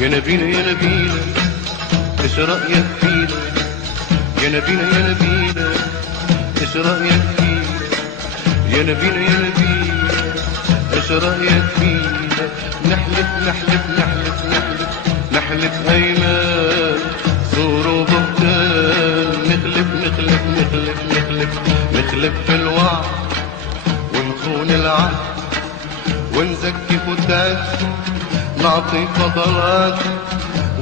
يا نبينا يا نبينا ايش رأيك فينا؟ يا نبينا يا نبينا ايش رأيك فينا؟ يا نبينا يا نبينا ايش رأيك فينا؟ نحلف نحلف نحلف نحلف نحلف ايمان زور وبهتان، نخلف نخلف نخلف نخلف نخلف في الوعد ونخون العهد ونزكي فتات نعطي فضلات،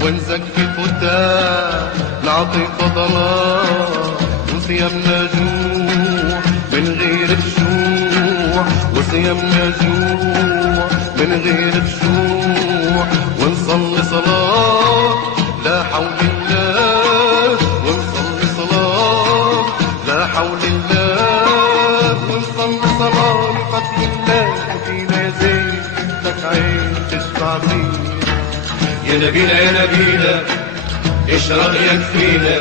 ونزكي فتات نعطي فضلات، وصيامنا جوع من غير خشوع، وصيامنا جوع من غير خشوع، ونصلي صلاة لا حول الله، ونصلي صلاة لا حول الله، ونصلي صلاة لفتح الله فينا يا زين لك عين تشفع فينا. يا نبينا يا نبينا ايش رأيك فينا؟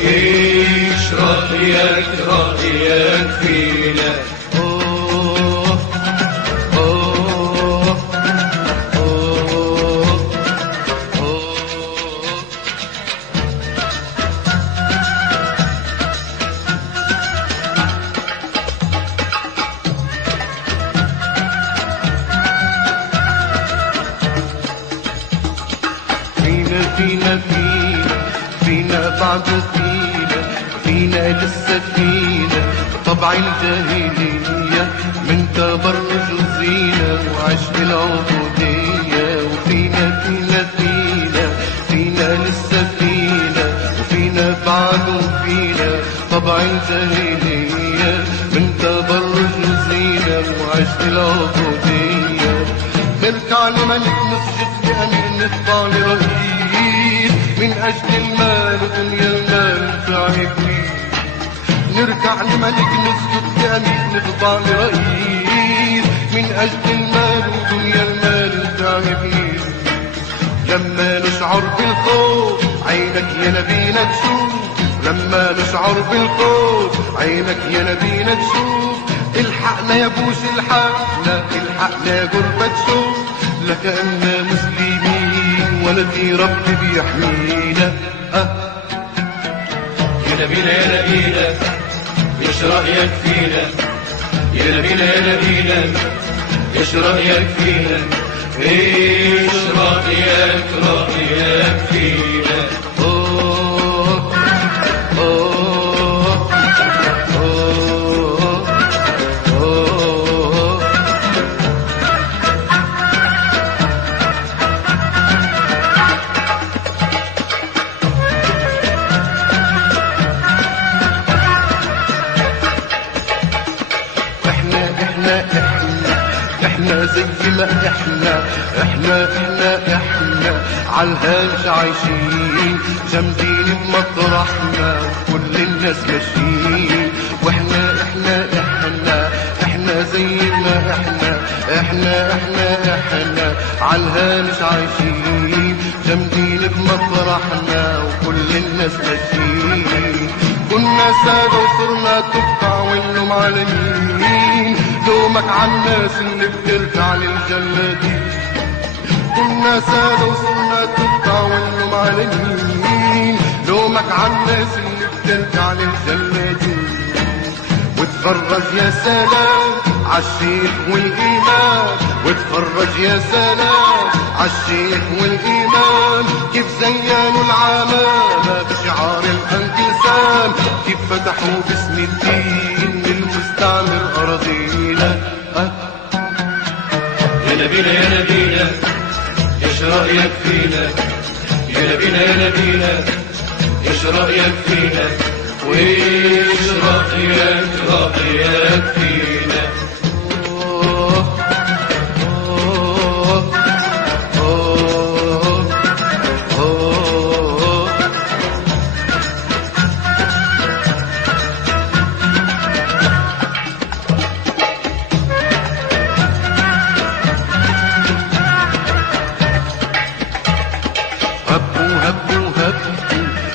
ايش رأيك فينا؟ فينا فينا بعد فينا لسه فينا طبع الجاهلية من تبرج الزينة وعشق العبودية، وفينا فينا لسه فينا وفينا بعد فينا طبع الجاهلية من تبرج الزينة وعشق العبودية. نركع لملك نسجد لأمير نخضع لرئيس من أجل المال ودنيا المال تعبني، نركع لملك نسجد لأمير نخضع لرئيس من أجل المال ودنيا المال تعبني. لما نشعر بالخوف عينك يا نبينا تشوف، لما نشعر بالخوف عينك يا نبينا تشوف، الحقنا يا بوش الحقنا يا قربة شوف، لكأننا مسلمين ولا في رب بيحمينا. يا نبينا يا نبينا ايش رأيك فينا؟ يا نبينا يا نبينا ايش رأيك فينا؟ ايش رأيك فينا؟ احنا زي ما احنا عالهامش عايشين جامدين بمطرحنا وكل الناس ماشيين، واحنا احنا زي ما احنا عالهامش عايشين جامدين بمطرحنا وكل الناس ماشيين. كنا سادة وصرنا تبقى واللوم على مين؟ لومك عالناس اللي بترجع للجلادين. كنا سادة وصرنا تبقى واللوم على مين؟ لومك عالناس اللي بترجع للجلادين. وتفرج يا سلام عالشيخ والإيمان، وتفرج يا سلام عالشيخ والإيمان، كيف زينوا العمامة بشعار الانقسام، كيف فتحوا باسم الدين للمستعمر أراضينا. يا نبينا يا نبينا ايش رأيك فينا؟ يا نبينا يا نبينا ايش رأيك فينا؟ وايش رأيك فينا؟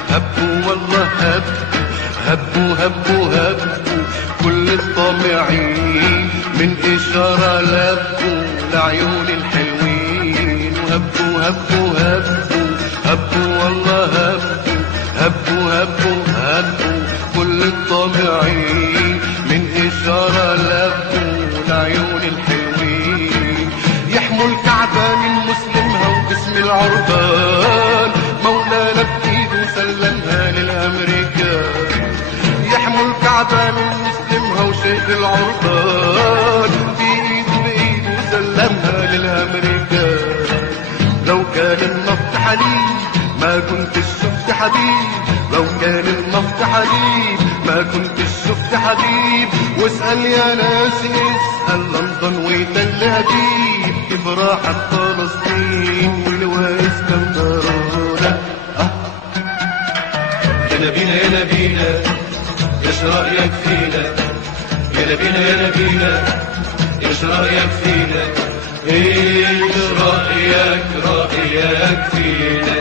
هبوا والله هبوا كل الطامعين هبوا هبوا هبوا والله هبوا هبوا هبوا كل الطامعين من إشارة لبوا العيون الحلوين. يحموا الكعبة من مسلمها وباسم العربان مولانا بإيده سلمها للأمريكان. يحموا الكعبة من مسلمها وشيخ العربان بإيده سلمها للأمريكان. لو كان النفط حليب ما كنتش شفت حبيب، لو كان النفط حليب ما كنتش شفت حبيب. واسأل يا ناس اسأل لندن وتل أبيب كيف راحت فلسطين ولواء اسكندرونة. يا نبينا يا نبينا ايش رأيك فينا، يا نبينا يا نبينا ايش رأيك فينا، ايش رأيك فينا.